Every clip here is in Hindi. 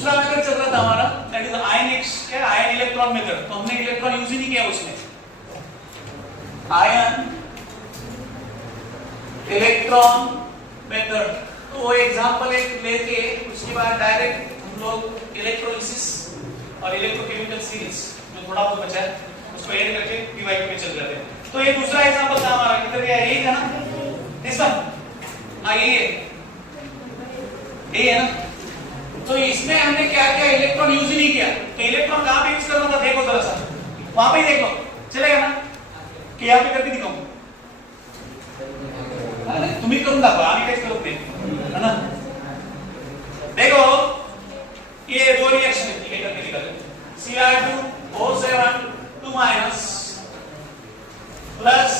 दूसरा मेथड चल रहा था हमारा, that is ion electron method. तो हमने इलेक्ट्रॉन यूज ही नहीं किया उसमें। आयन इलेक्ट्रॉन मेथड, तो वो एग्जांपल एक लेके उसके बाद डायरेक्ट हम लोग इलेक्ट्रोलिसिस और इलेक्ट्रोकेमिकल सीरीज जो थोड़ा बहुत बचा है उसको ऐड करके पीवाई पे चल जाते हैं। तो ये दूसरा एग्जांपल था हमारा, किधर गया? यही था ना, दिस वन। हाँ यही है ना। तो इसमें हमने क्या किया, इलेक्ट्रॉन यूज ही नहीं किया। तो इलेक्ट्रॉन कहां पे यूज करना था, देखो जरा सा, वहां पे देख लो, चलेगा ना कि यहां पे करके दिखाऊं? तुम ही करूंगा, आगे कैसे करोगे, है ना? देखो ये दो रिएक्शन है, ये करके दिखाते हैं। Cr2O7 2 minus plus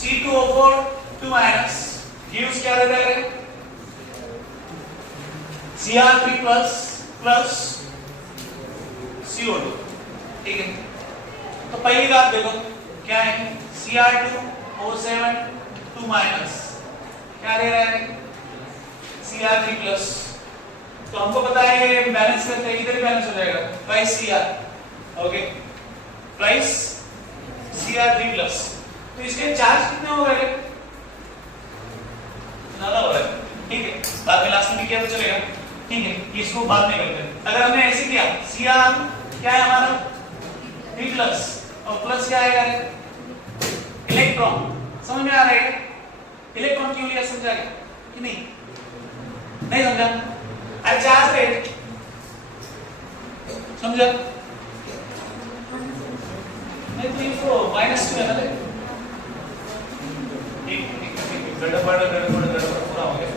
C2O4 2 minus gives क्या देता है? Cr3 plus plus CO2। ठीक है, तो पहली बात देखो क्या है, Cr2O7 2 माइनस क्या दे रहा है? Cr3 plus. तो हमको पता है ये बैलेंस करते हैं, इधर ही बैलेंस हो जाएगा, twice Cr, okay, twice Cr3 plus. तो इसके चार्ज कितने हो गए? ज्यादा हो रहा है, ठीक है, बाद में लास्ट में किया तो चलेगा, ठीक है, इसको बाद में करते हैं। अगर हमने ऐसे किया, Cr क्या है हमारा? 3 प्लस, और प्लस क्या आएगा? इलेक्ट्रॉन। समझ में आ रहा है? इलेक्ट्रॉन क्यों लिया, समझा कि नहीं? नहीं समझा? अरे चार्ज है, समझा? नहीं तो इसको -2 है ना, ठीक, गड़बड़ पूरा हो गया।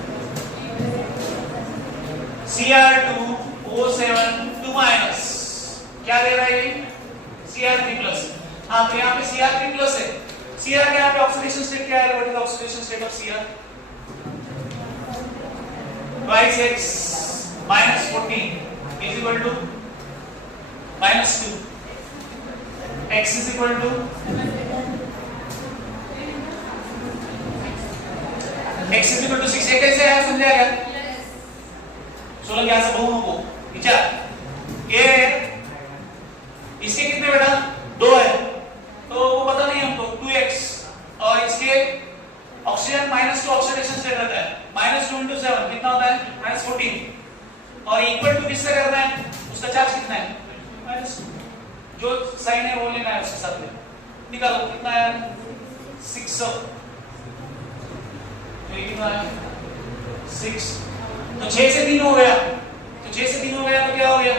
Cr2O7 2 माइनस क्या दे रहा है ये? Cr3 plus. हाँ, तो यहाँ पे Cr3 प्लस है। Cr के यहाँ पे ऑक्सीडेशन स्टेट क्या है? What is the oxidation state of Cr? twice x minus 14 is equal to minus 2. X is equal to x is equal to 6। ये कैसे है, समझ आएगा? 16 के आसपास बहुओं को विचार, ये इसके कितने बेटा? 2 है, तो वो पता नहीं हमको, 2x, और इसके ऑक्सीजन -2 ऑक्सीडेशन स्टेट रहता है, -2 × 7 कितना होता है? -14, और इक्वल टू किससे करना है? उसका चार्ज कितना है? -2, जो साइन है वो लेना है उसके साथ में, निकालो कितना है? 6, तो ये कितना है? 6, तो 6 से 3 हो गया, तो 6 से 3 हो गया तो क्या हो गया?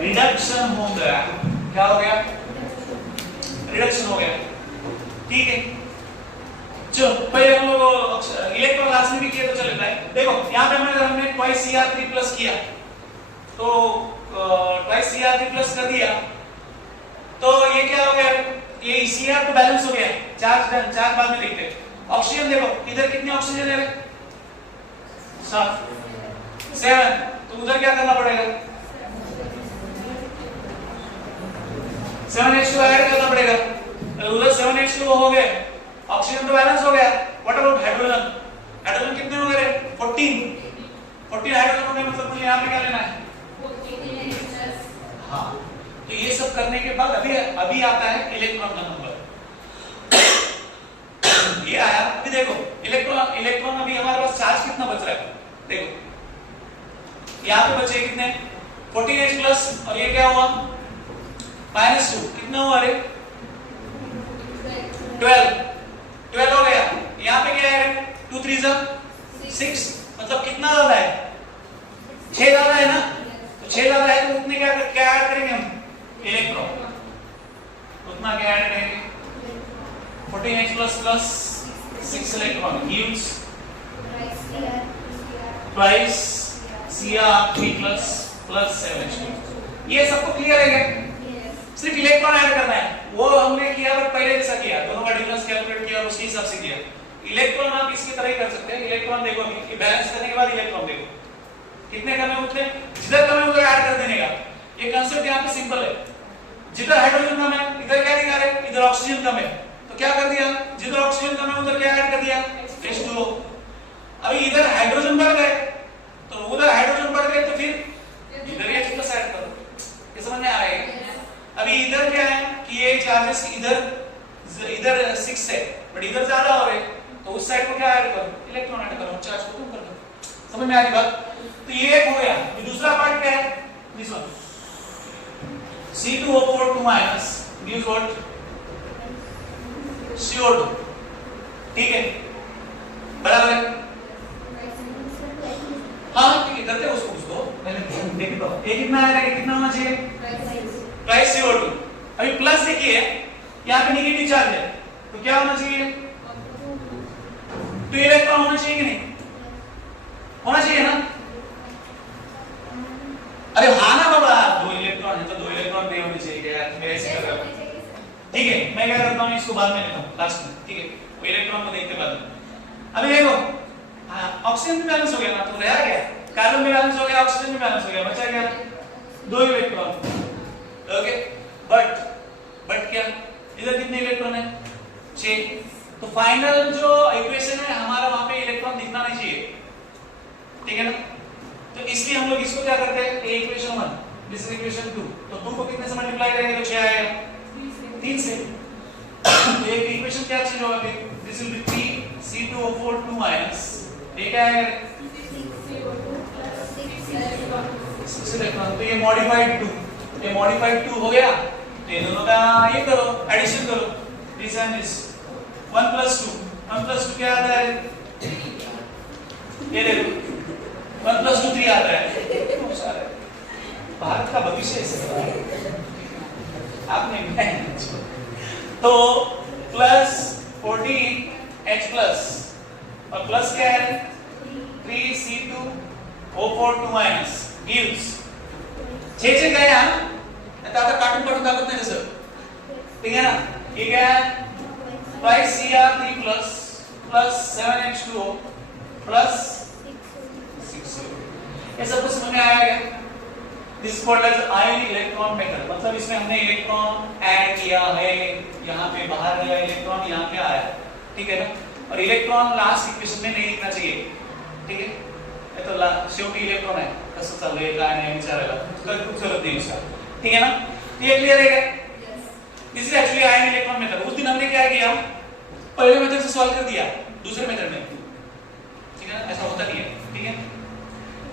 रिडक्शन हो गया। क्या हो गया? रिडक्शन हो गया, ठीक है। चलो पहले हम लोग इलेक्ट्रॉन लास्ट में भी किया तो चलेगा है। देखो यहाँ पे हमने ट्वाइस Cr3 प्लस किया, तो ट्वाइस Cr3 प्लस कर दिया, तो ये क्या हो गया? ये Cr तो बैलेंस हो गया, चार्ज बाद में देखते हैं। ऑक्सीजन देखो, इधर कितने ऑक्सीजन है? 7, तो उधर क्या करना पड़ेगा? 7H2 ऐड करना पड़ेगा, उधर 7H2 हो गया, ऑक्सीजन तो बैलेंस हो गया। What about hydrogen? हाइड्रोजन कितने हो गए? 14 हाइड्रोजन हो गए, मतलब मुझे यहाँ पे क्या लेना है? 14। हाँ, तो ये सब करने के बाद अभी आता है इलेक्ट्रॉन का नंबर। ये आया, अभी देखो इलेक्ट्रॉन अभी हमारे पास चार्ज कितना बच रहा है? देखो यहाँ पे बचे कितने? 14H प्लस, और ये क्या हुआ? -2, कितना हुआ? अरे 12 हो गया। यहाँ पे क्या है? 2 3 6, मतलब कितना ज्यादा है? 6 ज्यादा है ना, तो 6 ज्यादा है तो उतने क्या ऐड करेंगे हम? इलेक्ट्रॉन, उतना क्या ऐड करेंगे? 14H plus 6 electron gives twice Cr3 plus 7H2। ये सबको क्लियर है क्या? सिर्फ इलेक्ट्रॉन ऐड करना है, वो हमने किया बट पहले जैसा किया, दोनों का डिफरेंस कैलकुलेट किया और उसी हिसाब से किया। इलेक्ट्रॉन आप इसकी तरह ही कर सकते हैं। इलेक्ट्रॉन देखो कि बैलेंस करने के बाद इलेक्ट्रॉन देखो कितने करने उतने, जिधर कम है उधर ऐड कर देने का। ये कांसेप्ट यहाँ पे सिंपल है। जिधर हाइड्रोजन कम है इधर क्या दिखा रहे? इधर ऑक्सीजन कम है, तो क्या कर दिया? जिधर ऑक्सीजन कम है उधर क्या ऐड कर दिया? H2O। अभी इधर हाइड्रोजन बढ़ गए तो उधर हाइड्रोजन बढ़ गए तो फिर इधर ही H+ ऐड करो। ये समझ में आ रहा है? अभी इधर क्या है कि ये चार्जेस इधर 6 है बट इधर ज्यादा हो रहे तो उस साइड को क्या ऐड करो, इलेक्ट्रॉन ऐड करो, चार्ज को कम कर दो। समझ में आ रही बात? तो ये एक हो गया। ये दूसरा पार्ट क्या है, this one C2O4 2- gives what, CO2। ठीक है, बराबर है? हाँ ठीक है, करते हैं उसको, देखिए तो ये कितना आएगा, कितना होना चाहिए, ट्वाइस CO2। अभी प्लस देखिए यहाँ पे नेगेटिव चार्ज है तो क्या होना चाहिए, 2 इलेक्ट्रॉन होना चाहिए कि नहीं, होना चाहिए ना? अरे हाँ ना बाबा, 2 इलेक्ट्रॉन है तो 2 इलेक्ट्रॉन नहीं होने चाहिए क्या? मैं ऐसे कर रहा हूँ, ठीक है, मैं क्या करता हूँ इसको बाद में लेता हूँ लास्ट में, ठीक है, वो इलेक्ट्रॉन को देखते बाद में। अभी देखो ऑक्सीजन भी बैलेंस हो गया ना, तो रह गया कार्बन भी बैलेंस हो गया, ऑक्सीजन भी बैलेंस हो गया, बचा क्या, 2 इलेक्ट्रॉन। ओके, बट क्या इधर कितने इलेक्ट्रॉन है, 6। तो फाइनल जो इक्वेशन है हमारा वहां पे इलेक्ट्रॉन दिखना नहीं चाहिए, ठीक है ना? तो इसलिए हम लोग इसको क्या करते हैं, ए इक्वेशन 1 दिस इज इक्वेशन 2, तो 2 को कितने से मल्टीप्लाई करेंगे तो 6 आएगा, 3 से। तो एक इक्वेशन क्या चीज होगा फिर, दिस विल बी 3C2O4 2-, ये क्या है, 6 इलेक्ट्रॉन, तो ये मॉडिफाइड 2, ये मॉडिफाइड 2 हो गया। तो ये दोनों का ये करो, एडिशन करो, दिस एंड दिस 1 + 2, 1 + 2 क्या आता है, ये देखो 1 + 2 3 आता है। भारत का भविष्य ऐसे आपने तो प्लस 14H+ और प्लस क्या है 3C2O4 2- gives 6 गए हम आता कार्टून दाखवत नाही सर, ठीक है ना? ये क्या है 5Cr3 प्लस 7H2O प्लस 6। ये सब कुछ समझ में आया क्या? This is called as ion electron method, मतलब इसमें हमने इलेक्ट्रॉन ऐड किया है, यहाँ पे बाहर गया इलेक्ट्रॉन, यहाँ पे आया, ठीक है ना? और इलेक्ट्रॉन लास्ट इक्वेशन में नहीं लिखना चाहिए, ठीक है? ये तो शेवटी इलेक्ट्रॉन है, कसं चाललंय काय नाही विचारायला तर कुछ जरूरत नहीं उसका, ठीक है ना? ये क्लियर है क्या? This is actually ion electron method. उस दिन हमने क्या किया, पहले मेथड से सॉल्व कर दिया दूसरे मेथड में, ठीक है ना? ऐसा होता नहीं है, ठीक है?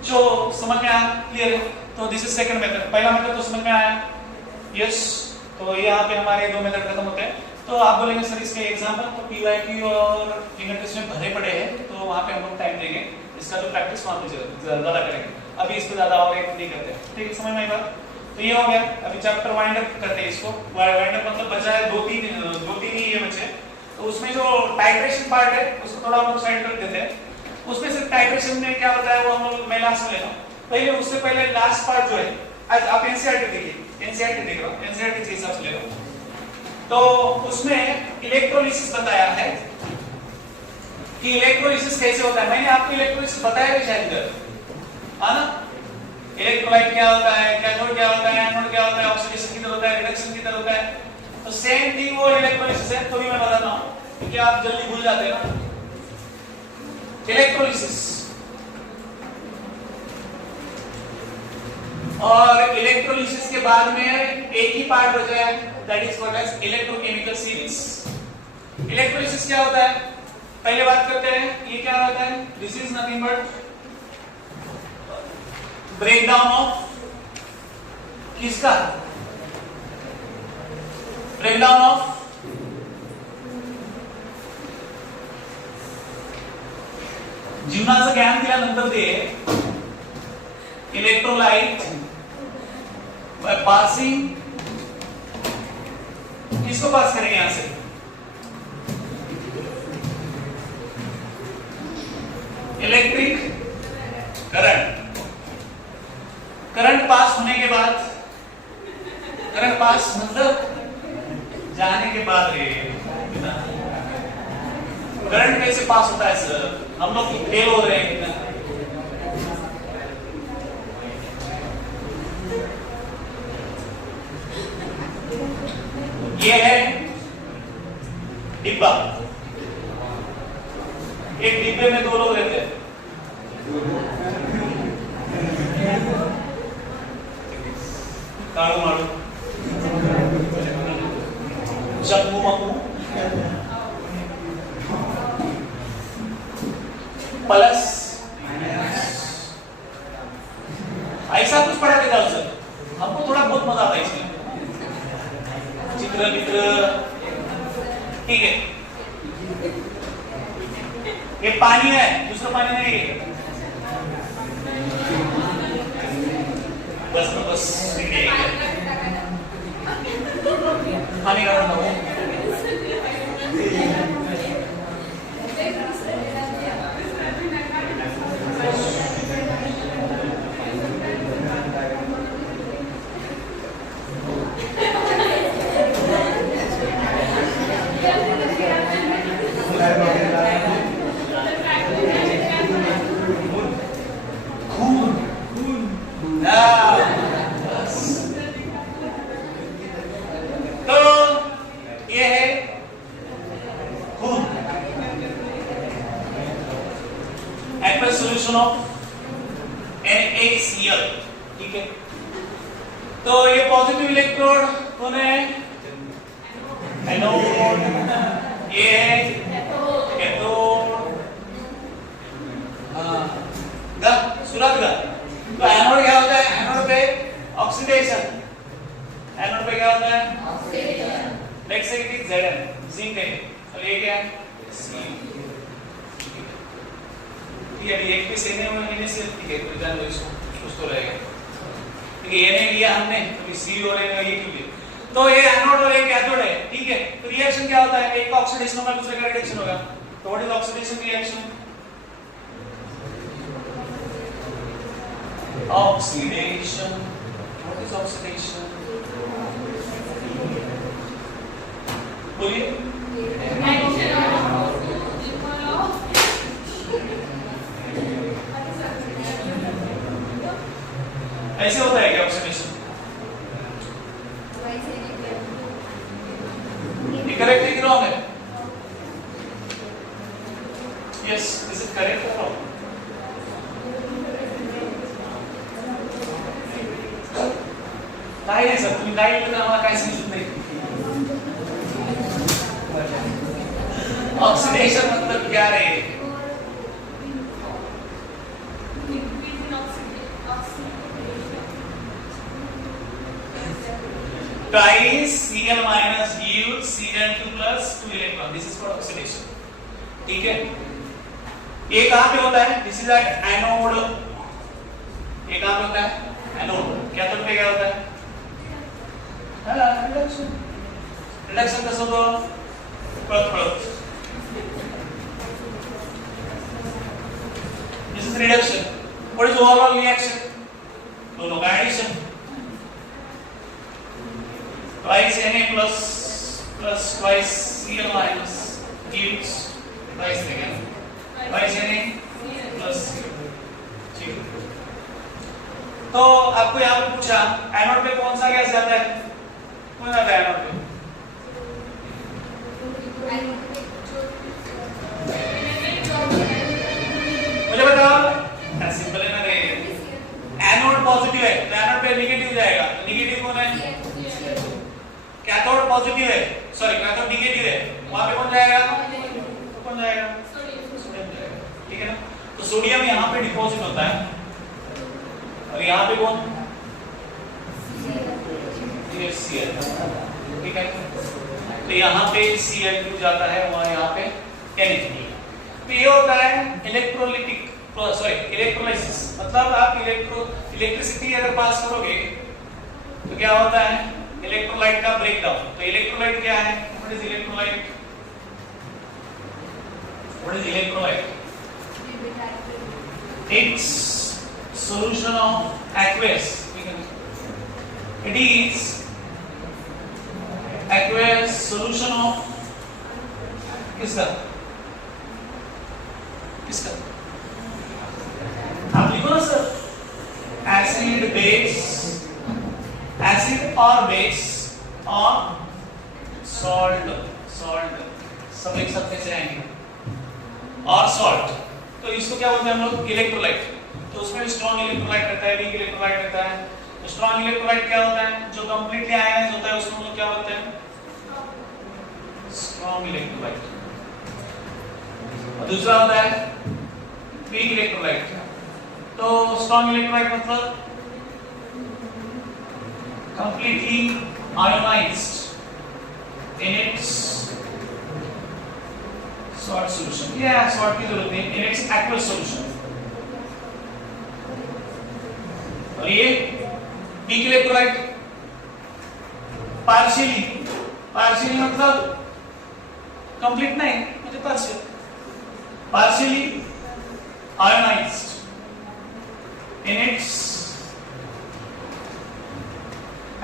जो समझ में आया, क्लियर है? तो दिस इज सेकंड मेथड। पहला मेथड तो समझ में आया, यस? तो यहाँ पे हमारे 2 मेथड खत्म होते हैं। तो आप बोलेंगे सर इसके एग्जांपल तो PYQ और फिंगर टेस्ट में भरे पड़े हैं, तो वहाँ पे हम लोग टाइम देंगे, इसका जो प्रैक्टिस वहाँ पे ज्यादा करेंगे, अभी इस पे ज्यादा और एक नहीं करते, ठीक है? समझ में आई बात? तो ये हो गया। अभी चैप्टर वाइंड अप करते हैं इसको। वाइंड अप मतलब बचा है 2-3 ही ये बचे, तो उसमें जो टाइट्रेशन पार्ट है उसको थोड़ा हम लोग साइड कर देते हैं। उसमें से टाइट्रेशन में क्या होता है वो हम लोग मैं लास्ट में लेता हूँ। पहले उससे पहले लास्ट पार्ट जो है, आज आप एनसीईआरटी देखिए, एनसीईआरटी देख रहा हूँ, एनसीईआरटी के हिसाब से ले रहा हूँ। तो उसमें इलेक्ट्रोलिसिस बताया है कि इलेक्ट्रोलिसिस कैसे होता है। मैंने आपको इलेक्ट्रोलिसिस बताया भी शायद इधर, है ना? इलेक्ट्रोलाइट क्या होता है, कैथोड क्या होता है, एनोड क्या होता है, ऑक्सीडेशन किधर होता है, रिडक्शन किधर होता है। तो सेम थिंग वो इलेक्ट्रोलिसिस है, तो भी मैं बताता हूँ क्योंकि आप जल्दी भूल जाते हैं ना। इलेक्ट्रोलिसिस और इलेक्ट्रोलिसिस के बाद में एक ही पार्ट बचा है, that is called as electrochemical series. Electrolysis क्या होता है पहले बात करते हैं। ये क्या होता है, this is nothing but breakdown of किसका, ब्रेकडाउन ऑफ जीवनाचं ज्ञान दिल्यानंतर ते इलेक्ट्रोलाइट बाय पासिंग, किसको पास करेंगे यहां से, इलेक्ट्रिक करंट। करंट पास होने के बाद, करंट पास मतलब जाने के बाद रे, करंट कैसे पास होता है सर, हम लोग फेल हो रहे हैं। ये है डिब्बा, एक डिब्बे में 2 लोग रहते हैं, काळू माळू चकमू मकमू प्लस ऐसा कुछ पढ़ा के डाल सर हमको थोड़ा बहुत मजा आता है इसमें चित्र मित्र ठीक है ये पानी है दूसरा पानी नहीं है बस पानी का रंग हो सोल्यूशन ऑफ NaCl ठीक है तो ये पॉजिटिव इलेक्ट्रोड कौन है एनोड ये है कैथोड गा सुरत गा तो एनोड क्या होता है एनोड पे ऑक्सीडेशन एनोड पे क्या होता है ऑक्सीडेशन नेक्स्ट है कि Zn जिंक है तो ये क्या है ठीक है एक भी सेने में मैंने से ठीक है तो जान लो इसको कुछ तो रहेगा ठीक है ये नहीं लिया हमने तो सी और ये क्यों लिया तो ये एनोड और ये कैथोड है ठीक है तो रिएक्शन क्या होता है एक का ऑक्सीडेशन होगा दूसरे का रिडक्शन होगा तो what is oxidation reaction oxidation what is oxidation बोलिए ऐसे होता है क्या ऑक्सीडेशन ये करेक्ट है कि रॉन्ग है यस दिस इज करेक्ट और रॉन्ग काय नाही सर तुम्ही काय बोलता आम्हाला काय समजत नाही ऑक्सीडेशन मतलब क्या रे twice Cl minus yields Cl2 plus 2 electron. This is called oxidation. ठीक है? ये कहाँ पे होता है? This is at anode. ये कहाँ पे होता है? Anode. कैथोड पे क्या होता है? हाँ, reduction. Reduction कसं होतं? पळत. This is reduction. What is overall reaction? दोनों का addition. Twice Na plus twice Cl minus gives twice again twice Na plus ठीक तो आपको यहाँ पे पूछा एनोड पे कौन सा गैस जाता है कौन जाता है एनोड पे मुझे बताओ सिंपल है ना रे एनोड पॉजिटिव है तो एनोड पे नेगेटिव जाएगा तो नेगेटिव कौन है कैथोड पॉजिटिव है सॉरी कैथोड नेगेटिव है वहां पे कौन जाएगा सोडियम जाएगा ठीक है ना तो सोडियम यहाँ पे डिपॉजिट होता है और यहाँ पे कौन Cl ठीक है तो यहाँ पे Cl2 जाता है वहां यहाँ पे Na तो ये होता है इलेक्ट्रोलिटिक सॉरी इलेक्ट्रोलाइसिस मतलब आप इलेक्ट्रिसिटी अगर पास करोगे तो क्या होता है इलेक्ट्रोलाइट का ब्रेकडाउन तो इलेक्ट्रोलाइट क्या है what is electrolyte it's solution of aqueous it is aqueous solution of किसका आप लिखो ना सर एसिड और बेस और सॉल्ट सब एक साथ कैसे आएंगे और सॉल्ट तो इसको क्या बोलते हैं हम लोग? इलेक्ट्रोलाइट। तो उसमें स्ट्रॉन्ग इलेक्ट्रोलाइट रहता है, वीक इलेक्ट्रोलाइट रहता है। तो स्ट्रॉन्ग इलेक्ट्रोलाइट क्या होता है? जो कंप्लीटली आयनाइज होता है उसको हम लोग क्या बोलते हैं? Strong electrolyte. और दूसरा होता है वीक इलेक्ट्रोलाइट। तो स्ट्रॉन्ग इलेक्ट्रोलाइट मतलब completely ionized in its salt solution. salt की जरूरत नहीं, in its aqueous solution. और ये weak electrolyte partially मतलब complete नहीं, मतलब partially ionized in its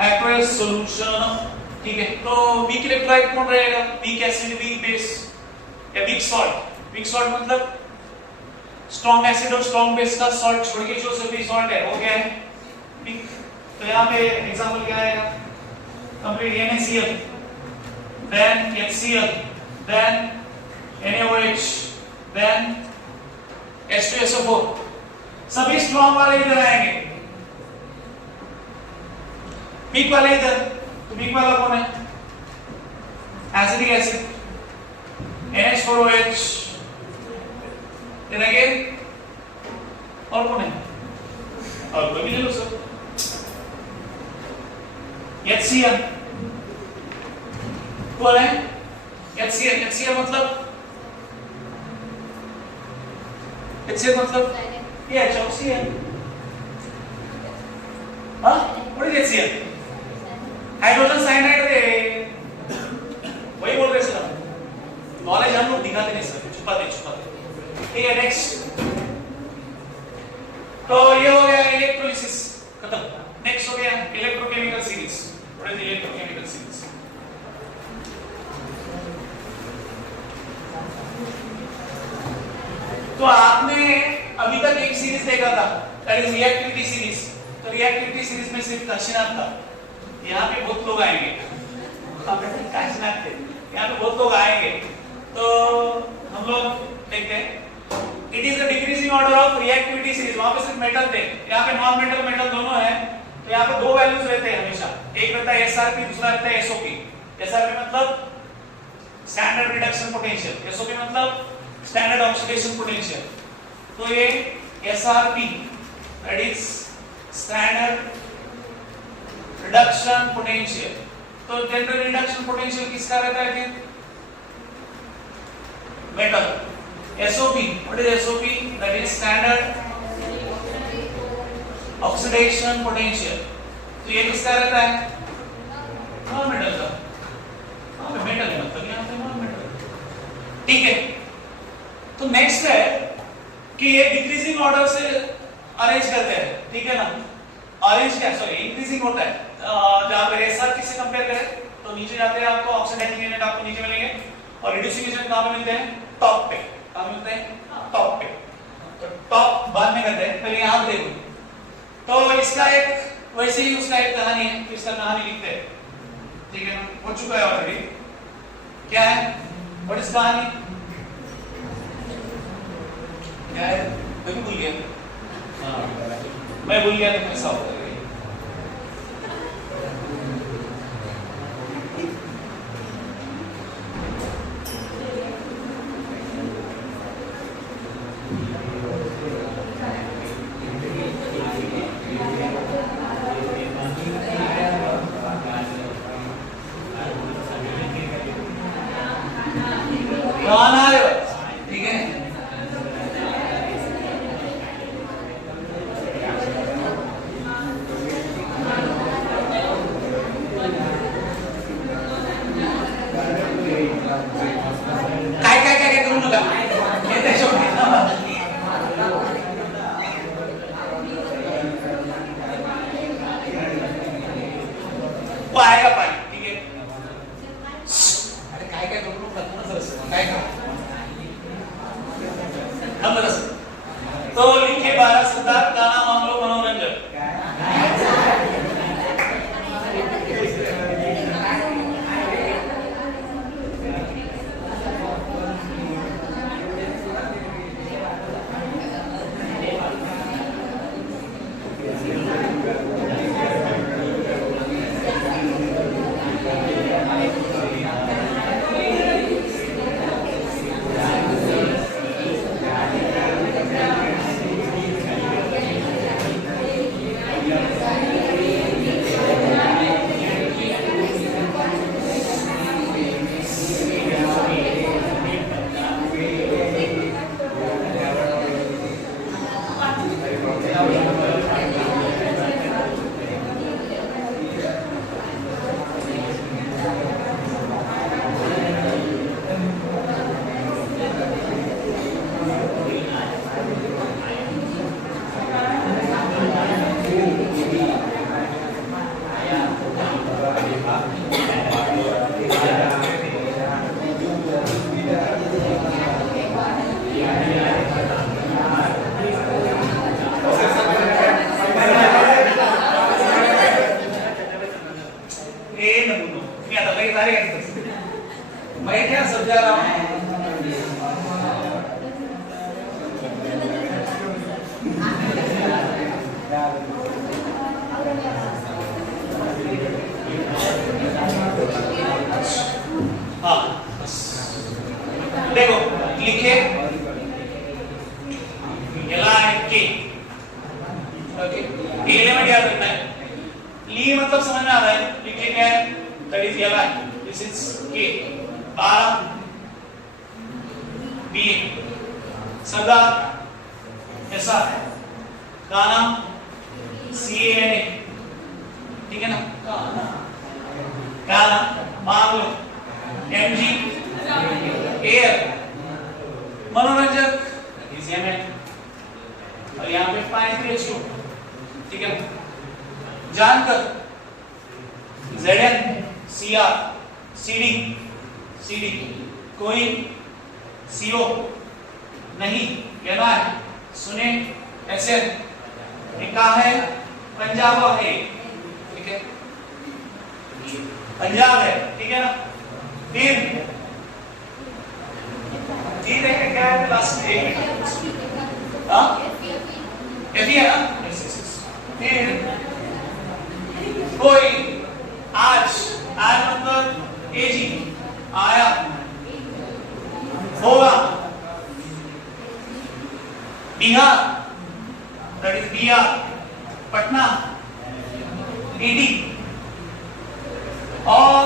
aqueous solution. ठीक है, तो वीक इलेक्ट्रोलाइट कौन रहेगा? वीक एसिड, वीक बेस या वीक सॉल्ट। वीक सॉल्ट मतलब स्ट्रॉन्ग एसिड और स्ट्रॉन्ग बेस का सॉल्ट छोड़ के जो सभी सॉल्ट है वो क्या है? वीक। तो यहाँ पे एग्जांपल क्या आएगा? Complete NaCl, then HCl, then NaOH, then H2SO4, सभी स्ट्रॉन्ग वाले इधर आएंगे, वीक वाले इधर। तो वीक वाला कौन है? Acidic acid, NH4OH, then again और कौन है? और कोई भी ले लो सर। HCl कौन है? HCl मतलब ये HCl। हाँ, what is HCl? Hydrogen cyanide रे, वही बोल रहे सर। नॉलेज हम लोग दिखाते नहीं सर, छुपाते। ठीक है, नेक्स्ट। तो ये हो गया इलेक्ट्रोलिसिस, खत्म। नेक्स्ट हो गया electrochemical series. What is electrochemical series? तो आपने अभी तक एक सीरीज देखा था, दैट इज रिएक्टिविटी सीरीज। तो रिएक्टिविटी सीरीज में सिर्फ काशीनाथ था। यहाँ पे बहुत लोग आएंगे, काशीनाथ थे, यहाँ पे बहुत लोग आएंगे। तो हम लोग देखते हैं it is a decreasing order of reactivity series. वहां पे सिर्फ मेटल थे, यहाँ पे नॉन मेटल मेटल दोनों है। तो यहाँ पे दो वैल्यूज रहते हैं हमेशा, एक रहता है SRP, दूसरा रहता है SOP। SRP मतलब स्टैंडर्ड रिडक्शन पोटेंशियल, SOP मतलब स्टैंडर्ड ऑक्सीडेशन पोटेंशियल। तो ये SRP that is standard reduction potential. तो जनरल रिडक्शन पोटेंशियल किसका रहता है फिर? Metal. SOP, what is SOP? That is standard oxidation potential. तो ये किसका रहता है? नॉन मेटल का। हाँ, मेटल है मतलब यहाँ पे नॉन मेटल। ठीक है, तो नेक्स्ट है कि ये डिक्रीजिंग ऑर्डर से अरेंज करते हैं। ठीक है ना? अरेंज क्या, सॉरी, इंक्रीजिंग होता है। जहां पे SRP से कंपेयर करें तो नीचे जाते हैं आपको ऑक्सीडाइजिंग एजेंट आपको नीचे मिलेंगे, और रिड्यूसिंग एजेंट कहां पे मिलते हैं? टॉप पे। कहां मिलते हैं? टॉप पे। तो टॉप बाद में करते हैं, पहले यहां देखो। तो इसका एक वैसे ही उसका एक कहानी है, तो इसका कहानी लिखते हैं। ठीक है ना? हो चुका है ऑलरेडी। क्या है? व्हाट इज कहानी? क्या है? मैं भूल गया। मैं भूल गया तो कैसा होगा? ठीक है, काय करू नका, वो आएगा पानी। ठीक है, अरे काय करू नका, काय तो लिखे 12 सिद्धांत, गाना मान लो मनोरंजन। रहा हूं। हाँ देखो लिखे के ओके एलिमेंट याद रखना है। ली मतलब समझ में आ रहा है, लिखे क्या है that is L this is के 12 बी सरदार ऐसा गाना सी ए एन ठीक है ना गाना मान लो एम जी एयर मनोरंजक और यहाँ पे 5 ठीक है जानकर ZN CR CD कोई CO नहीं कहना है सुने ऐसे निकाह है पंजाब है ठीक है पंजाब है ठीक है ना फिर ठीक है क्या है लास्ट एक हाँ है ना फिर कोई आज मतलब एजी आया होगा Bihar that is Bihar Patna ED और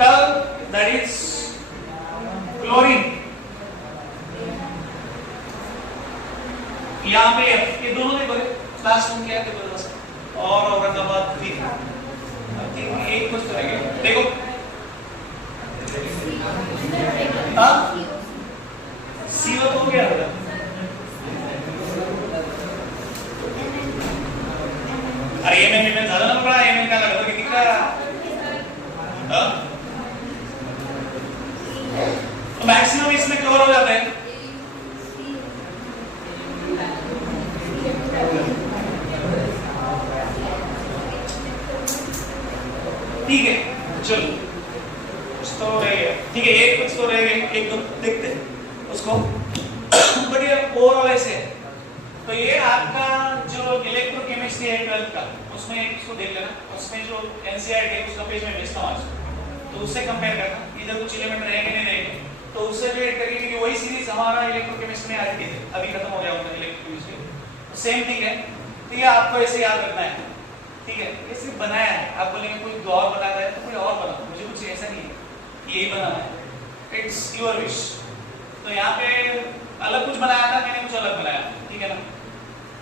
कल दैट इज क्लोरीन यहाँ पे ये दोनों देखो क्लास रूम क्या है देखो बस और औरंगाबाद भी एक कुछ करेंगे देखो हाँ सीओ तो क्या होगा अरे ये मैंने ज्यादा ना पढ़ा ये मैंने क्या लगा कि दिख रहा हाँ तो मैक्सिमम इसमें कवर हो जाता है ठीक है चलो कुछ तो रह गया ठीक है एक कुछ तो रह गया एक तो देखते हैं उसको बढ़िया ओवरऑल ऐसे तो ये आपका जो इलेक्ट्रोकेमिस्ट्री है 12th का उसमें इसको देख लेना उसमें जो एनसीईआरटी है उसका पेज में भेजता हूं आज तो उससे कंपेयर करना इधर कुछ एलिमेंट रहेंगे नहीं रहेंगे तो उससे जो ऐड करेंगे कि वही सीरीज हमारा इलेक्ट्रोकेमिस्ट्री में आ रही थी अभी खत्म हो गया उनका इलेक्ट्रोकेमिस्ट्री सेम थिंग है तो ये आपको ऐसे याद रखना है ठीक है ये सिर्फ बनाया है आप बोलेंगे कोई और बनाता है तो कोई और बना मुझे कुछ ऐसा नहीं है कि यही बनाना है इट्स योर विश तो यहाँ पे अलग कुछ बनाया था मैंने कुछ अलग बनाया ठीक है ना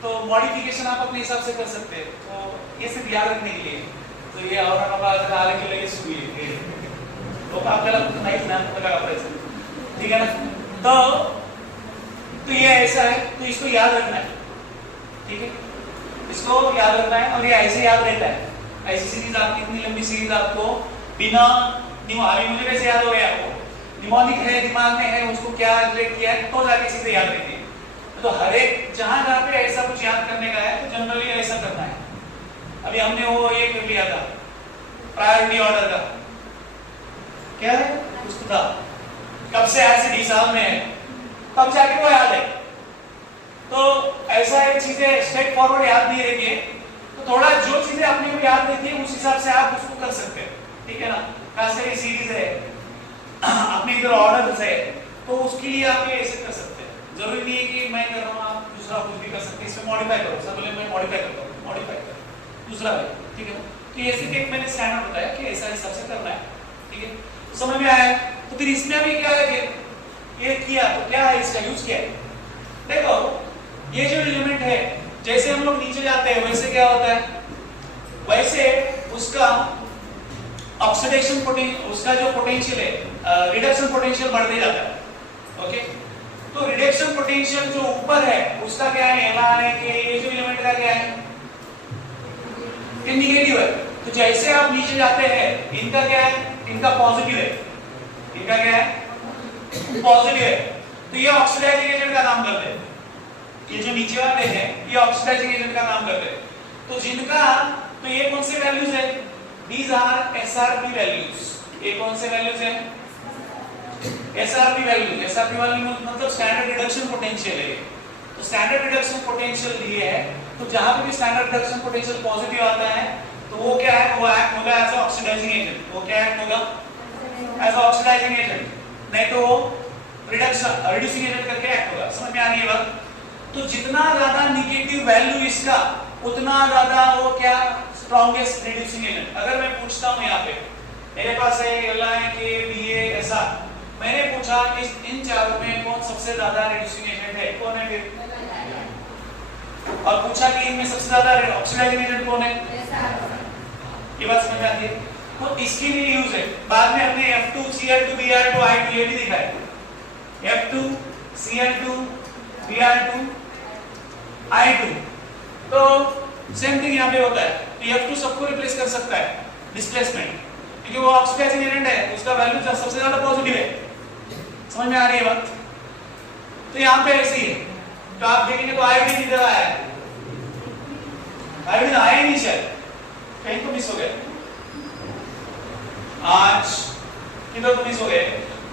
तो मॉडिफिकेशन आप अपने हिसाब से कर सकते हैं तो ये सिर्फ याद रखने के लिए तो ये औरंगाबाद आले के लिए सुई तो आपल्याला नाही ना लगा वापरायचं ठीक है ना तो ये ऐसा है तो इसको याद रखना है ठीक है इसको याद रखना है और ये ऐसे याद रहता है ऐसी सीरीज आपकी इतनी लंबी सीरीज आपको बिना अभी मुझे कैसे याद हो गया आपको निमोनिक है दिमाग में है उसको क्या रिलेट किया है तो जाके चीजें याद रहती है तो हर एक जहां जहां पे ऐसा कुछ याद करने का है तो जनरली ऐसा करना है अभी हमने वो ये कर लिया था प्रायोरिटी ऑर्डर का क्या है कुछ था कब से आज से 20 साल में है तब जाके वो याद है तो ऐसा है चीजें स्ट्रेट फॉरवर्ड याद नहीं रहती है तो थोड़ा जो चीजें अपने को याद रहती है उस हिसाब से आप उसको कर सकते हैं ठीक है ना खास करके सीरीज है अपने इधर ऑर्डर है तो उसके लिए आप ये ऐसे कर सकते हैं जरूरी नहीं है कि मैं कर रहा हूँ आप दूसरा कुछ भी कर सकते हैं इसमें मॉडिफाई करो सब बोले मैं मॉडिफाई करता हूँ मॉडिफाई करो दूसरा है ठीक है तो ये सिर्फ एक मैंने स्टैंडर्ड बताया कि ऐसा हिसाब से करना है ठीक है समझ में आया तो फिर इसमें भी क्या है फिर ये किया तो क्या है इसका यूज क्या है देखो ये जो एलिमेंट है जैसे हम लोग नीचे जाते हैं वैसे क्या होता है वैसे उसका ऑक्सीडेशन पोटेंशियल उसका जो पोटेंशियल है रिडक्शन पोटेंशियल बढ़ते जाता है ओके तो रिडक्शन पोटेंशियल जो ऊपर है उसका क्या है है कि ये जो एलिमेंट का क्या है नेगेटिव है तो जैसे आप नीचे जाते हैं इनका क्या है इनका पॉजिटिव है इनका क्या है पॉजिटिव है तो ये ऑक्सीडाइज्ड एजेंट का नाम करते हैं ये जो नीचे वाले हैं ये ऑक्सीडाइजिंग एजेंट का काम करते हैं। तो जिनका, तो ये कौन से वैल्यूज है? These are SRP values. ये कौन से वैल्यूज है? SRP values. एसआरपी वैल्यू मतलब स्टैंडर्ड रिडक्शन पोटेंशियल है। तो स्टैंडर्ड रिडक्शन पोटेंशियल दिए है, तो जहां पे भी स्टैंडर्ड रिडक्शन पोटेंशियल पॉजिटिव आता है तो वो क्या है? वो एक्ट होगा एज अ ऑक्सीडाइजिंग एजेंट। वो क्या एक्ट होगा? एज अ ऑक्सीडाइजिंग एजेंट, नहीं तो वो रिड्यूसिंग एजेंट करके एक्ट होगा। समझ में आ रही है बात? तो जितना ज्यादा नेगेटिव वैल्यू इसका, उतना ज्यादा वो क्या? Strongest reducing agent. अगर मैं पूछता हूं यहाँ पे, मेरे पास है Li K Ba ऐसा, मैंने पूछा कि इन चारों में कौन सबसे ज्यादा रिड्यूसिंग एजेंट है? कौन है फिर? और पूछा कि इनमें सबसे ज्यादा ऑक्सीडाइजिंग एजेंट कौन है? ये बात समझ में आती है? तो इसके लिए यूज है। बाद में हमने F2Cl2 Br2 I2 ये भी दिखाया। F2Cl2 Br2 I2। तो सेम थिंग यहाँ पे होता है। तो F2 सबको रिप्लेस कर सकता है डिस्प्लेसमेंट, क्योंकि वो ऑक्सीडाइजिंग एजेंट है, उसका वैल्यू सबसे ज्यादा पॉजिटिव है। समझ में आ रही है बात? तो यहाँ पे ऐसी है। तो आप देखेंगे तो आयोडीन किधर आया है? आयोडीन आया ही नहीं शायद, कहीं तो मिस हो गया। आज किधर तो मिस हो गए।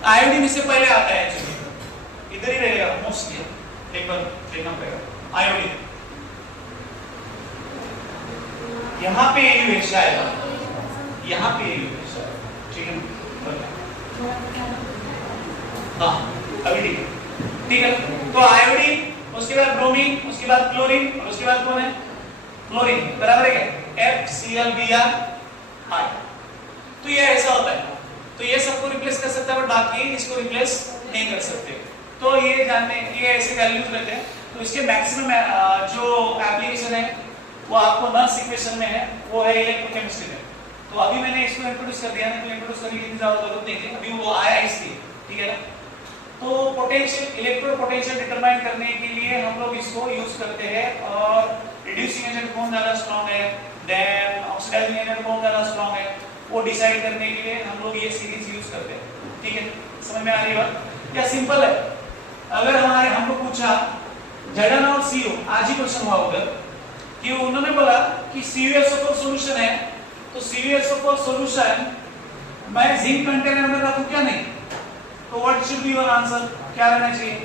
आयोडीन इससे पहले आता है एक्चुअली, इधर ही रहेगा मोस्टली। एक बार देखना पड़ेगा। आयोडीन यहाँ पे यू है शायद, यहाँ पे यू है शायद, ठीक है? हाँ अभी ठीक है, ठीक है। तो आयोडीन, उसके बाद ब्रोमीन, उसके बाद क्लोरीन, और उसके बाद कौन है? क्लोरीन। बराबर है क्या? FClBr। तो ये ऐसा होता है। तो ये सबको रिप्लेस कर सकता है, बट बाकी इसको रिप्लेस नहीं कर सकते। तो ये जानने, ये ऐसे वैल्यूज रहते हैं। तो इसके मैक्सिमम जो एप्लीकेशन है वो आपको नर्स इक्वेशन में है, वो है इलेक्ट्रोकेमिस्ट्री में। तो अभी मैंने इसको इंट्रोड्यूस कर दिया है, तो इंट्रोड्यूस करने की ज्यादा जरूरत नहीं थी, अभी वो आया इसलिए, ठीक है ना? तो पोटेंशियल, इलेक्ट्रो पोटेंशियल डिटरमाइन करने के लिए हम लोग इसको यूज करते हैं। और रिड्यूसिंग एजेंट कौन ज्यादा स्ट्रांग है, देन ऑक्सीडाइजिंग एजेंट कौन ज्यादा स्ट्रांग है, वो डिसाइड करने के लिए हम लोग ये सीरीज यूज करते हैं। ठीक है, समझ में आ रही है बात? या सिंपल है। अगर हमारे हमको पूछा Zn और CO, आज ही क्वेश्चन हुआ होगा कि उन्होंने बोला कि CuSO4 सॉल्यूशन है, तो CuSO4 सॉल्यूशन मैं जिंक कंटेनर में रखूं क्या? नहीं। तो what should be your answer? क्या रहना चाहिए?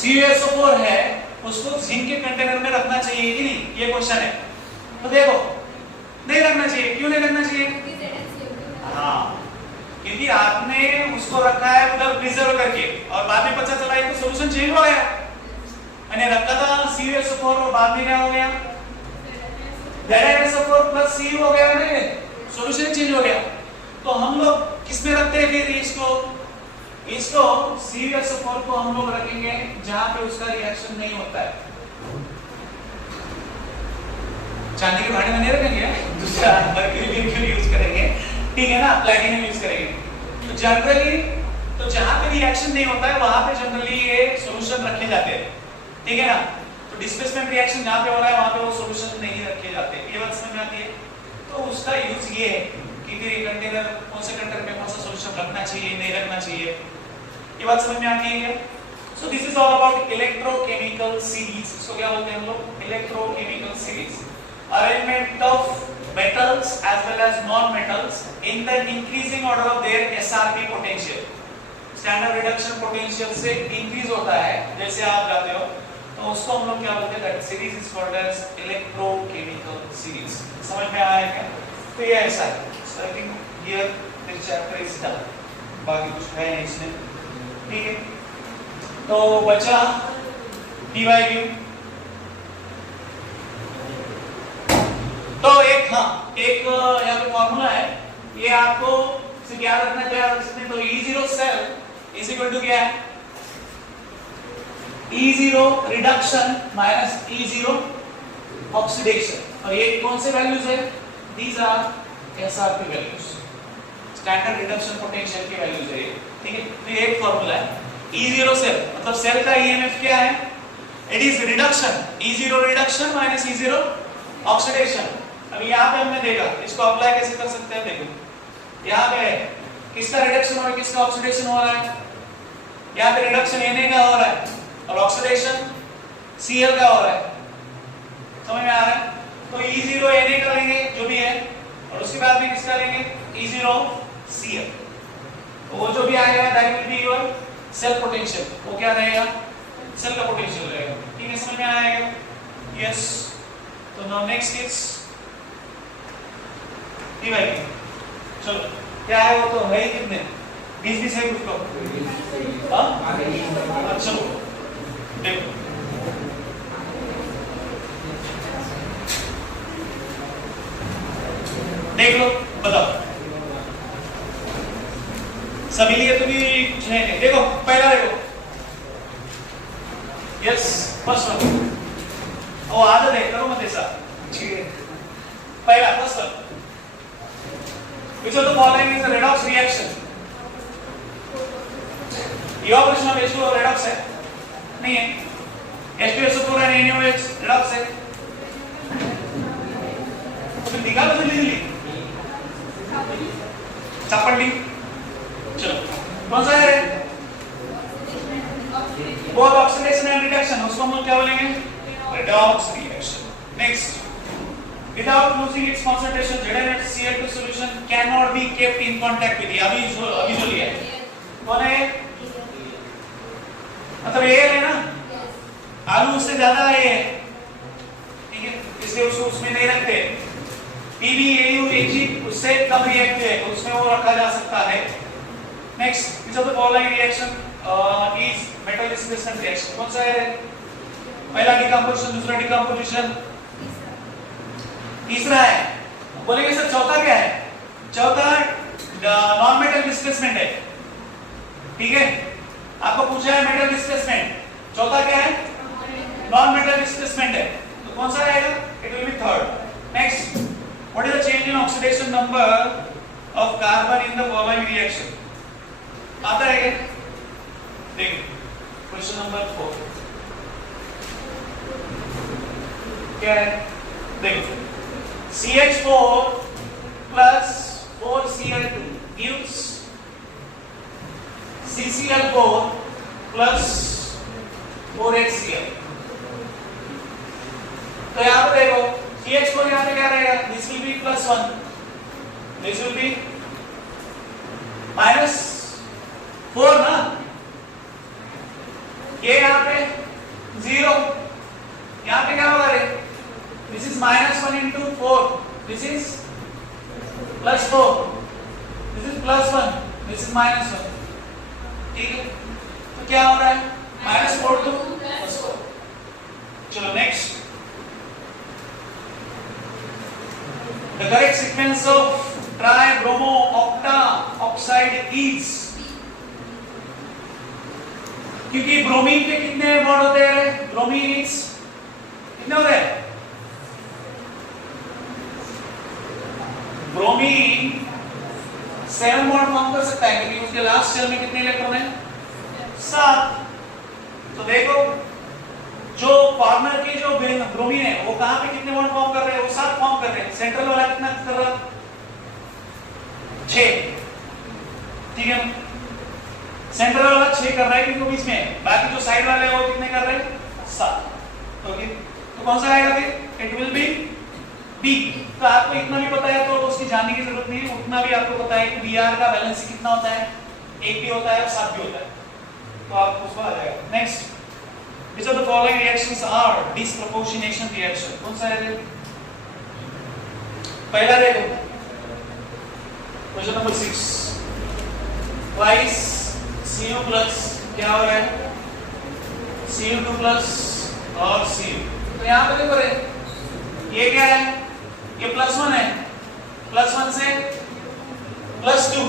CuSO4 है, उसको जिंक के कंटेनर में रखना चाहिए कि नहीं? ये क्वेश्चन है। तो देखो, नहीं रखना चाहिए। क्यों नहीं रखना चाहिए? हाँ, क्योंकि आपने उसको रखा है उधर प्रिजर्व करके, और बाद में पता चला है तो सॉल्यूशन चेंज हो गया। मैंने रखा था CuSO4 और बाद में क्या हो गया? ZnSO4 प्लस Cu हो गया, नहीं सॉल्यूशन चेंज हो गया। तो हम लोग किस में रखते हैं फिर इसको? CuSO4 को हम लोग रखेंगे जहां पे उसका रिएक्शन नहीं होता है। चांदी के भांडे में नहीं रखेंगे, दूसरा मर्क्यूरी यूज करेंगे, ठीक है ना? प्लैटिनम यूज करेंगे। तो जनरली तो जहां पे रिएक्शन नहीं होता है वहां पे जनरली ये सॉल्यूशन रखे जाते हैं, ठीक है ना? तो डिस्प्लेसमेंट रिएक्शन जहां पे हो रहा है वहां पे वो सॉल्यूशन नहीं रखे जाते। ये बात समझ में आती है? तो उसका यूज ये है कि फिर कंटेनर, कौन से कंटेनर में कौन सा सॉल्यूशन रखना चाहिए, नहीं रखना चाहिए। ये बात समझ में आती है क्या? So this is all about electrochemical series. इसको क्या बोलते हैं हम लोग? Electrochemical series. Arrangement of metals as well as non-metals in the increasing order of their SRP potential. Standard reduction potential से increase होता है जैसे आप जाते हो, तो उसको हम लोग क्या बोलते हैं? That series is called as electrochemical series. समझ में आया क्या? तो ये ऐसा है। So I think here this chapter is done. बाकी कुछ है नहीं इसमें, ठीक है? तो बचा PYQ। तो एक यहाँ पे फॉर्मूला है, ये आपको से क्या रखना चाहिए? तो E0 cell is equal to क्या है? E0 reduction minus E0 oxidation. और ये कौन से वैल्यूज है? These are SRP values, standard reduction potential के वैल्यूज है, ठीक है? तो ये एक फॉर्मूला है। E0 सेल मतलब सेल का EMF क्या है? It is reduction, E0 reduction minus E0 oxidation. अभी यहाँ पे हमने देखा, इसको अप्लाई कैसे कर सकते हैं? देखो यहाँ पे किसका रिडक्शन और किसका ऑक्सीडेशन हो रहा है? यहाँ पे रिडक्शन Na का हो रहा है, और ऑक्सीडेशन Cl का हो रहा है, समझ में आ रहा है? तो E0 Na का लेंगे जो भी है, और उसके बाद में किसका लेंगे? E0 Cl। तो वो जो भी आएगा that will be your cell potential. वो क्या रहेगा? सेल का पोटेंशियल रहेगा। ठीक है, समझ में आएगा? यस। तो now next is D by D. चलो क्या है वो तो है ही कितने 20 है कुछ लोग। हाँ चलो देखो देख लो बताओ सभी लिए तो भी कुछ है नहीं। देखो पहला देखो यस फर्स्ट वन वो आदत है करो मत ऐसा। पहला first one which of the following is a redox reaction? evaporation of H2O redox है? नहीं है। H2SO4 and NaOH redox है? तो फिर निकालो जल्दी चापंडी। चलो कौन सा है? both oxidation and reduction, उसको हम लोग क्या बोलेंगे? redox reaction. Next, without losing its concentration, ZnHCl2 solution cannot be kept in contact with. अभी जो लिया है कौन है? मतलब ये है ना, आलू उससे ज्यादा है, ठीक है, इसलिए उसको उसमें नहीं रखते। PbAuHe उससे कम रिएक्ट है, उसमें वो रखा जा सकता है। Next, which of the following reaction is metal displacement reaction? कौन सा है? पहला डिकम्पोजिशन, दूसरा डिकम्पोजिशन, तीसरा है। बोलेंगे सर चौथा क्या है? चौथा नॉन मेटल डिस्प्लेसमेंट है, ठीक है, आपको पूछा है मेटल डिस्प्लेसमेंट, चौथा क्या है? नॉन मेटल डिस्प्लेसमेंट है, तो कौन सा रहेगा? It will B third. Next, what is the change in oxidation number of carbon in the following reaction? आता है क्या? देखो क्वेश्चन नंबर 4 क्या है? देखो CH4 plus 4Cl2 gives CCl4 plus 4HCl। तो यहाँ पे देखो CH4 यहाँ पे क्या रहेगा? This will be +1, this will be -4 ना, ये यहाँ पे 0, यहाँ पे क्या होगा रे? This is -1 into 4. This is +4. This is +1. This is -1. ठीक है? तो क्या हो रहा है? -4 to +4. चलो next. The correct sequence of tribromo octa oxide is, क्योंकि ब्रोमीन पे कितने बॉन्ड होते हैं? ब्रोमीन इज कितने होते हैं? ब्रोमीन 7 बॉन्ड फॉर्म कर सकता है, क्योंकि उसके लास्ट शेल में कितने इलेक्ट्रॉन हैं? 7। तो देखो जो कॉर्नर के जो ब्रोमीन है वो कहां पे कितने बॉन्ड फॉर्म कर रहे हैं? वो 7 फॉर्म कर रहे हैं। सेंट्रल वाला कितना कर रहा? 6, ठीक है, सेंट्रल वाला 6 कर रहा है क्योंकि बीच में है, बाकी जो साइड वाले हैं वो कितने कर रहे हैं? 7। ओके, तो कौन सा आएगा फिर? It will be B. तो आपको इतना भी पता है तो उसकी जानने की जरूरत नहीं है, उतना भी आपको पता है कि Br का वैलेंसी कितना होता है? 1 भी होता है और 7 भी होता है, तो आपको उसको आ जाएगा। Next, which of the following reactions are disproportionation reaction? कौन सा है? पहला देखो question number 6, twice Cu plus क्या हो रहा है? Cu2 plus और Cu। तो यहाँ पे देखो रे, ये क्या है? ये +1 है, +1 से +2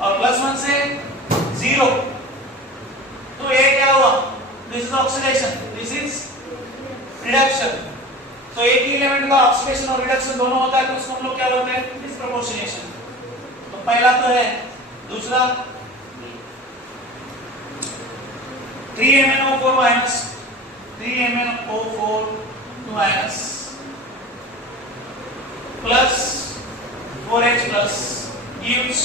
और +1 से 0, तो ये क्या हुआ? This is oxidation, this is reduction. तो एक ही एलिमेंट का ऑक्सीडेशन और रिडक्शन दोनों होता है तो उसको हम लोग क्या बोलते हैं? डिस्प्रोपोर्शनेशन। तो पहला तो है, दूसरा 3MnO4 minus 3MnO4 minus plus 4H plus gives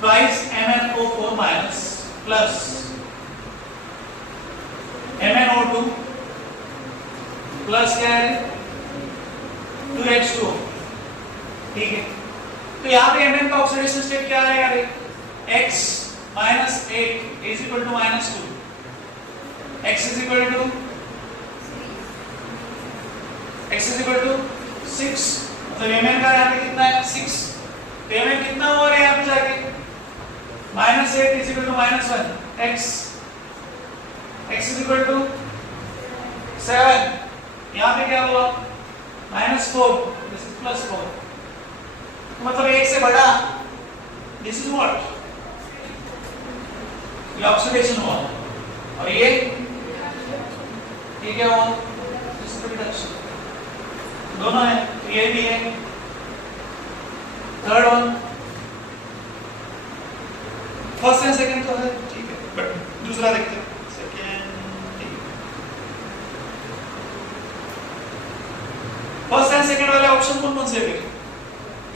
twice MnO4 minus plus MnO2 plus क्या है 2H2O, ठीक है। तो यहाँ पे Mn का ऑक्सीडेशन स्टेट क्या है यार, X minus 8 is equal to minus 2, X is equal to 6, मतलब Mn का यहाँ पे कितना है 6, तो Mn कितना हो रहा है यहाँ पे जाके minus 8 is equal to minus 1, X is equal to 7, यहाँ पे क्या हुआ minus 4, this is plus 4, तो मतलब 1 से बड़ा, this is what, ये ऑक्सीडेशन हुआ, और ये क्या हुआ, this is reduction, दोनों है, तो ये भी है। Third one, first and second तो है, ठीक है, बट दूसरा देखते हैं। फर्स्ट एंड सेकंड वाले ऑप्शन कौन कौन से हैं?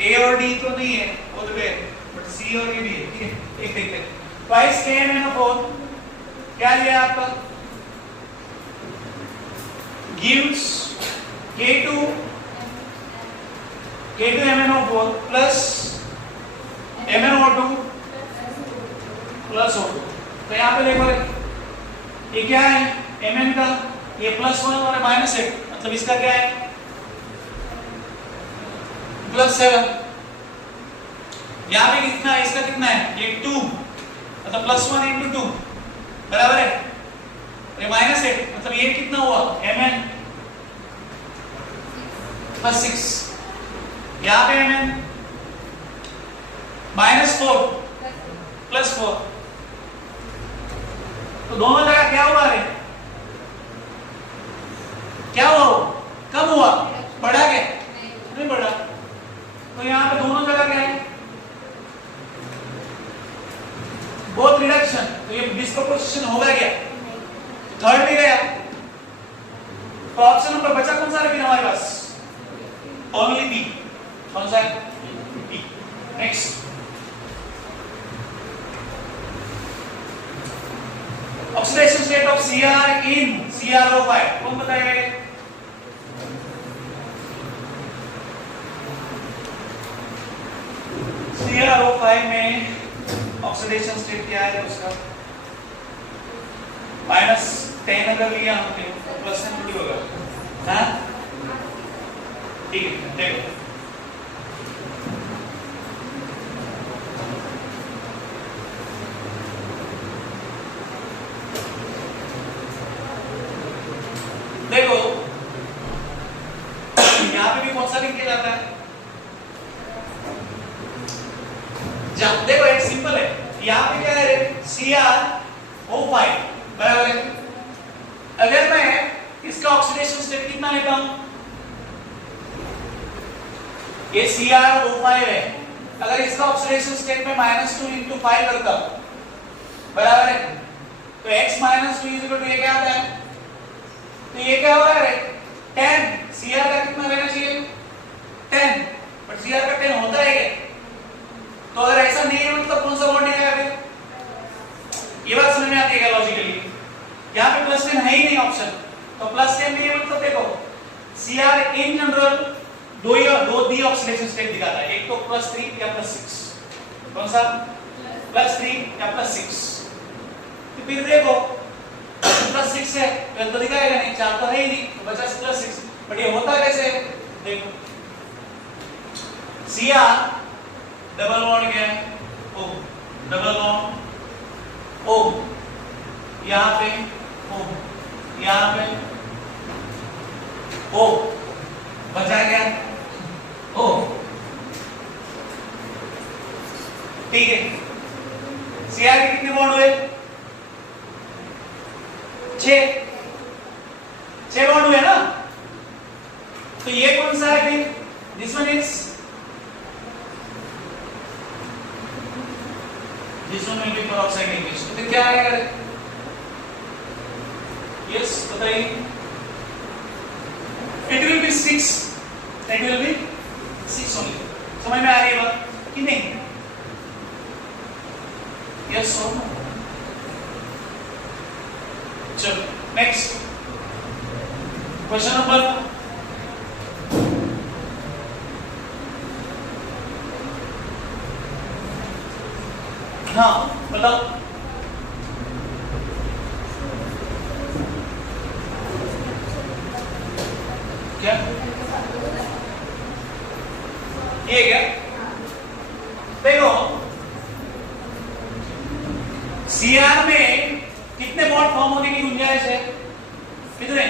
ए और डी तो नहीं है, वो तो है, बट सी और ए भी है, ठीक है। एक देखते हैं, ट्वाइस KMnO4 क्या लिया आपका, gives K2MnO4 plus MnO2 plus O2। तो यहाँ पे देखो ये क्या है, Mn का ये +1 और -8, मतलब इसका क्या है +7। यहाँ पे कितना है, इसका कितना है, ये 2, मतलब +1 × 2 बराबर है, ये -8, मतलब ये कितना हुआ Mn +6, यहाँ पे Mn -4 +4, तो दोनों जगह क्या हुआ है, क्या हुआ, कम हुआ, बढ़ा क्या, नहीं बढ़ा, तो यहाँ पे दोनों जगह क्या है, बोथ रिडक्शन, तो ये डिस्प्रोपोर्शन होगा क्या, थर्ड भी गया, तो ऑप्शन नंबर बचा कौन सा लेकिन हमारे पास, ओनली बी, कौन सा है, B. Next, oxidation state of Cr in CrO5, कौन बताएगा, CrO5 में ऑक्सीडेशन स्टेट क्या है उसका, -10 अगर लिया हमने तो +10 थोड़ी होगा, हाँ ठीक है। देखो देखो यहाँ पे भी कौन सा लिंक किया जाता है, देखो एक सिंपल है, यहाँ पे क्या है CrO5 बराबर है, अगर मैं इसका ऑक्सीडेशन स्टेट कितना लेता हूं, ये CrO5 है, अगर इसका ऑक्सीडेशन स्टेट में -2 × 5 करता हूं बराबर है, तो X -2 ये क्या आता है, तो ये क्या हो रहा है 10, Cr का कितना रहना चाहिए 10, बट Cr का 10 होता है क्या, तो अगर ऐसा नहीं है मतलब कौन सा बॉन्ड है फिर, ये बात समझ में आती है क्या लॉजिकली, यहाँ पे +10 है ही नहीं ऑप्शन, तो +10 नहीं है मतलब देखो Cr इन जनरल दो डी ऑक्सीडेशन स्टेट दिखाता है, एक तो +3 या +6, कौन सा +3 या +6, तो फिर देखो +6 है तो दिखाएगा नहीं, 4 तो है ही नहीं, तो बचा +6, बट ये होता कैसे, देखो Cr डबल बॉन्ड क्या है O, डबल बॉन्ड O, यहाँ पे O, यहाँ पे O, बचा क्या O, ठीक है। Cr के कितने बॉन्ड हुए, 6 बॉन्ड हुए ना, तो ये कौन सा है फिर, this one is, this one will be peroxide linkage, तो फिर क्या आएगा, यस बताइए, it will B 6, it will B 6 only, समझ में आ रही है बात कि नहीं, यस और नो, चलो नेक्स्ट क्वेश्चन नंबर हाँ बताओ क्या ये क्या देखो सीआर में कितने बॉन्ड फॉर्म होने की गुंजाइश है? कितने?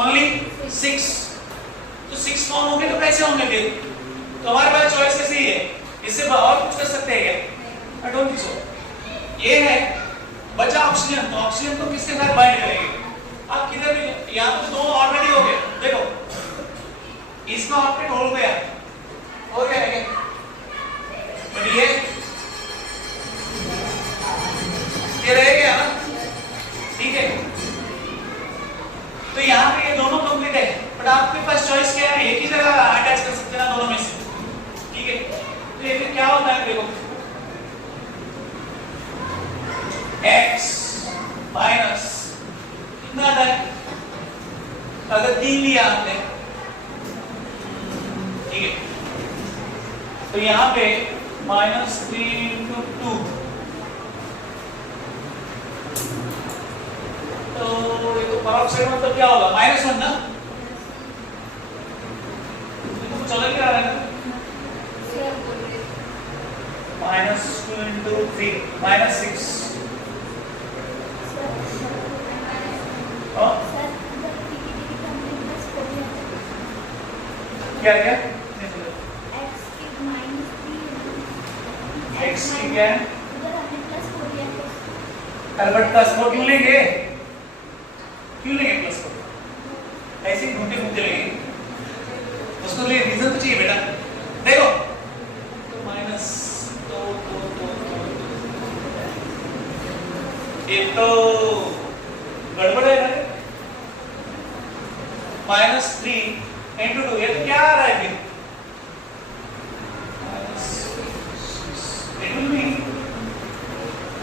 ओनली 6। तो 6 फॉर्म होंगे तो कैसे होंगे फिर? तो हमारे पास चॉइस कैसी है? इससे और कुछ कर सकते हैं क्या? I don't think so. ये है बचा ऑक्सीजन, तो ऑक्सीजन को किसके साथ बाइंड करेंगे? आप किधर भी यहाँ पे दो ऑलरेडी हो गए, देखो इसका ऑक्टेट हो गया है बट ये रह गया ना, ठीक है। तो यहाँ पे ये दोनों कंप्लीट है बट आपके पास चॉइस क्या है? एक ही जगह अटैच कर सकते हैं ना दोनों में से, ठीक है। तो ये फिर क्या होता है देखो x माइनस कितना आता है? अगर 3 लिया हमने, ठीक है, तो यहाँ पे -3 × 2, तो ये तो परोक्ष मतलब क्या होगा? -1 ना, ये तो चला क्या रहा है ना, -2 × 3 -6 क्या क्या x की क्या है? अल्बर्ट प्लस 4 क्यों लेंगे? क्यों लेंगे प्लस 4? ऐसे ही घूमते घूमते लेंगे, उसको लिए रीजन तो चाहिए बेटा। देखो तो माइनस ये तो गड़बड़ है ना, -3 × 2, ये तो क्या आ रहा है फिर? इट विल बी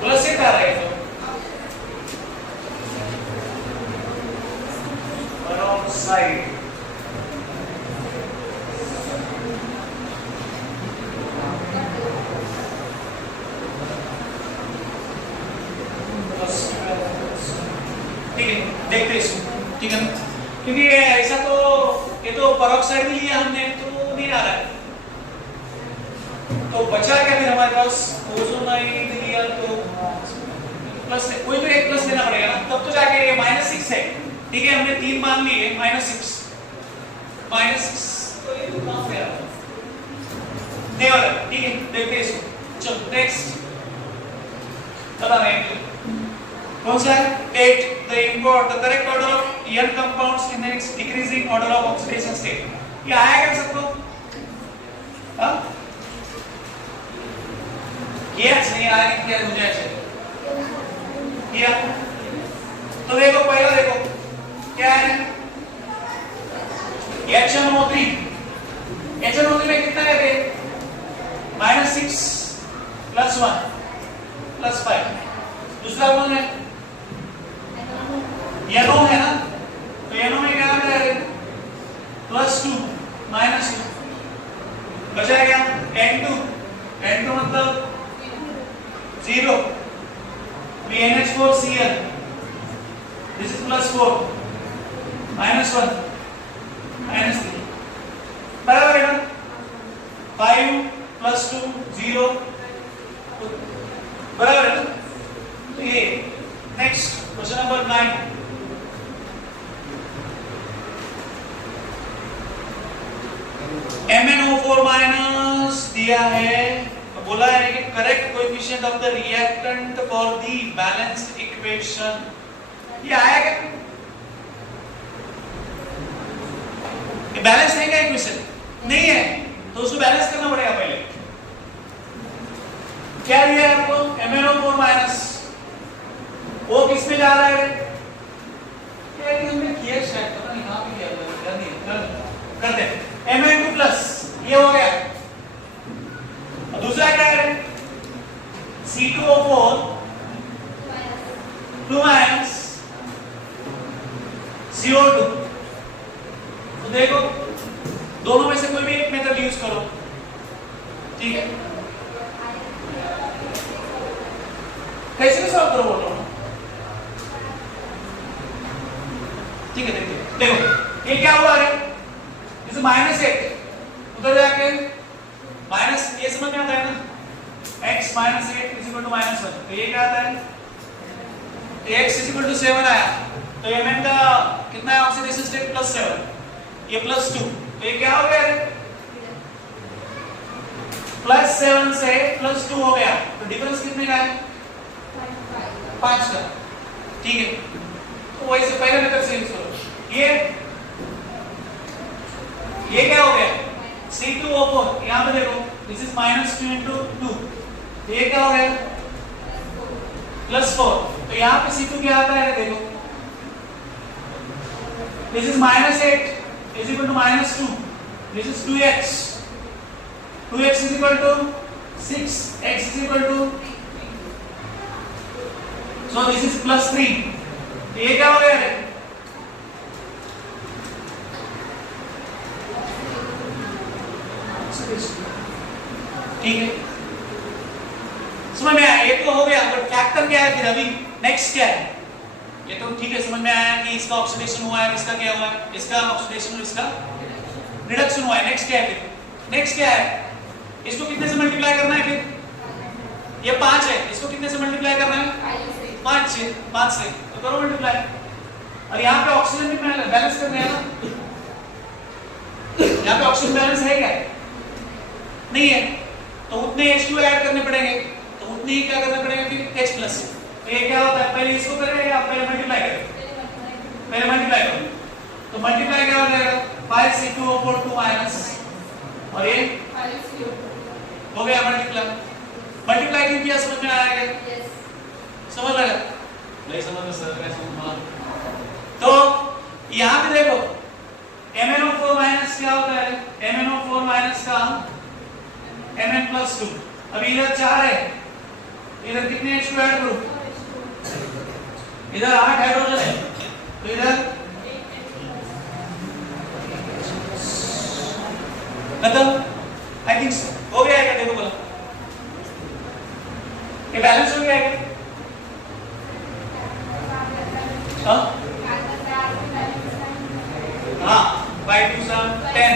प्लस 8 आ रहा है, तो अराउंड साइड ठीक है, देखते हैं इसको, ठीक है ना, क्योंकि ऐसा तो ये तो परोक्साइड भी लिया हमने तो नहीं आ रहा है, तो बचा क्या फिर हमारे पास? ओजोनाइड लिया तो प्लस है, कोई तो एक प्लस लेना पड़ेगा ना, तब तो जाके ये -6 है, ठीक है, हमने 3 मान लिए, -6 तो ये तो कहाँ पे आ रहा है? नहीं वाला, ठीक है, देखते हैं इसको। चलो नेक्स्ट बता रहे हैं कौन सा है? 8 the import the correct order of n compounds in the next decreasing order of oxidation state। ये आया क्या सबको? हाँ यस नहीं आया, क्या मुझे ऐसे किया? तो देखो पहला देखो क्या है? HNO3 में कितना है? -6 + 1 + 5। दूसरा कौन है? NO है ना, तो NO में क्या है? +2 -2 बचा गया N2 मतलब 0 NH4Cl, this is +4 -1 -3 बराबर है ना, 5 + 2 0 बराबर है ना। तो ये नेक्स्ट क्वेश्चन नंबर 9 MnO4- दिया है, तो बोला है कि correct coefficient of the reactant for the balanced equation. ये आया क्या? ये बैलेंस है क्या इक्वेशन? नहीं है, तो उसको बैलेंस करना पड़ेगा पहले। क्या दिया है आपको? MnO4- वो किस में जा रहा है? ये हमने किया शायद, पता नहीं कहां पे किया, कर दे। Mn2+ ये हो गया, और दूसरा क्या है? C2O4 2 ions CO2। तो देखो दोनों में से कोई भी एक मेथड यूज करो, ठीक है। कैसे सॉल्व करो बोलो, ठीक है। देखिए देखो ये क्या हुआ है, जैसे -8 उधर जाके माइनस, ये समझ में आता है ना, x - 8 -1, तो ये क्या आता है, x 7 आया, तो Mn का कितना है ऑक्सीडेशन स्टेट +7, ये +2, तो ये क्या हो गया है, +7 से +2 हो गया, तो डिफरेंस कितने का है, 5 का, ठीक है। तो वही से पहले मेथड से यूज करो। ये क्या हो गया, C2O4, यहां पे देखो दिस इज -2 into 2, तो ये क्या हो गया, +4, तो यहां पे C2 क्या आता है देखो, this is -8 is equal to -2, this is 2x, 2x is equal to 6, x is equal to, so this is +3, तो ये क्या हो गया है, ठीक है, समझ में आया, ये तो हो गया, बट फैक्टर क्या है फिर अभी नेक्स्ट क्या है, ये तो ठीक है, समझ में आया कि इसका ऑक्सीडेशन हुआ है, इसका क्या हुआ है, इसका ऑक्सीडेशन और इसका रिडक्शन हुआ है। नेक्स्ट क्या है फिर, नेक्स्ट क्या है, इसको कितने से मल्टीप्लाई करना है, फिर ये 5 है, इसको कितने से मल्टीप्लाई करना है, 5 से, तो करो मल्टीप्लाई। और यहाँ पे ऑक्सीजन भी बैलेंस करना है ना, यहाँ पे ऑक्सीजन बैलेंस है क्या, नहीं है, तो उतने H2 ऐड करने पड़ेंगे, तो उतने ही क्या करना पड़ेगा फिर H+। तो ये क्या होता है, पहले इसको करेंगे या पहले मल्टीप्लाई करेंगे, पहले मल्टीप्लाई करो, तो मल्टीप्लाई क्या हो जाएगा, 5C2O4 2 माइनस, और ये 5CO हो गया मल्टीप्लाई। मल्टीप्लाई क्यों किया, समझ में आया क्या, समझ लगा, नहीं समझ में सर कैसे, तो यहाँ पे देखो MnO4 माइनस क्या होता है, MnO4 माइनस का Mn+2, अभी इधर 4 है, इधर कितने H2 ऐड करूं, इधर 8 हाइड्रोजन है, तो इधर मतलब आई थिंक हो गया है क्या, देखो बोला ये बैलेंस हो गया है क्या, हाँ 5 2 10,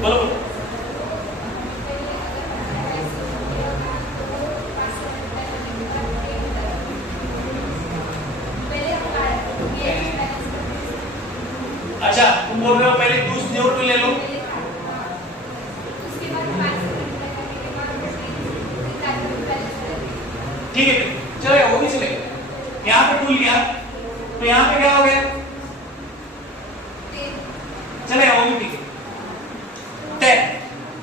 बोलो बोलो, अच्छा तुम बोल रहे हो पहले 2 ले लो, ठीक है चलेगा, वो भी चलेगा। यहाँ पे 2 लिया तो यहाँ पे क्या हो गया, चलेगा वो भी ठीक है, 10,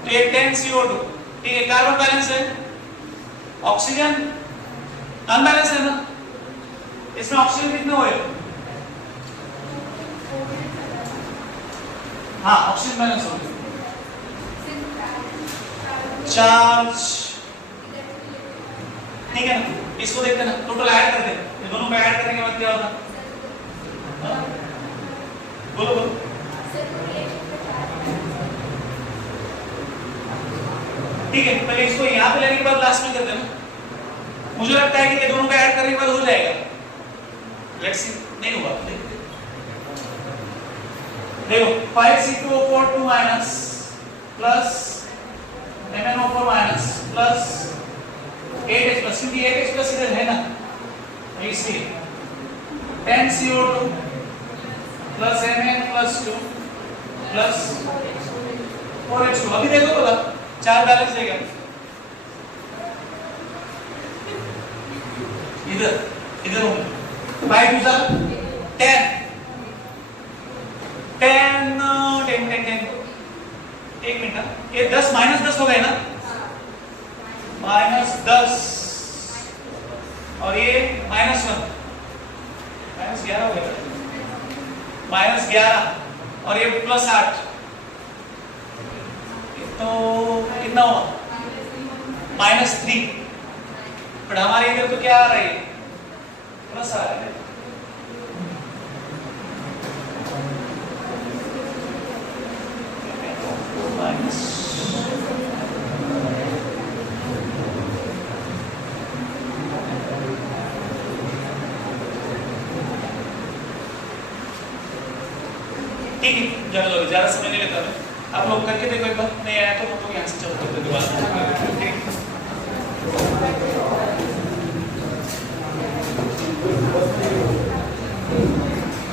तो ये 10CO2, ठीक है। कार्बन बैलेंस है, ऑक्सीजन अनबैलेंस है ना, इसमें ऑक्सीजन कितने हुए, हाँ ऑक्सीजन बैलेंस हो गया, चार्ज, ठीक है ना। इसको देखते ना, टोटल ऐड करते हैं, ये दोनों को ऐड करने के बाद क्या होता, बोलो बोलो, ठीक है। पहले इसको यहाँ पे लेने के बाद लास्ट में करते हैं ना, मुझे लगता है कि ये दोनों को ऐड करने के बाद हो जाएगा, लेट्स सी, नहीं हुआ, देखो 5C2O4 2 minus plus MnO4 minus plus 8H plus, क्योंकि 8H प्लस इधर है ना, इसलिए 10CO2 plus Mn+2 plus 4H2, अभी देखो बोला 4 बैलेंस देगा, इधर हो 5 2 10 एक मिनट, ये 10 -10 हो गए ना, -10 और ये -1, -11 हो गया, -11 और ये +8, तो कितना हुआ, -3, बट हमारे इधर तो क्या आ रहा है, थोड़ा सा है माइनस ठीक है, जाने दो, ज्यादा समय नहीं लेता मैं। आप लोग करके देखो एक बार, नहीं आया तो हम लोग यहाँ से चलते दोबारा।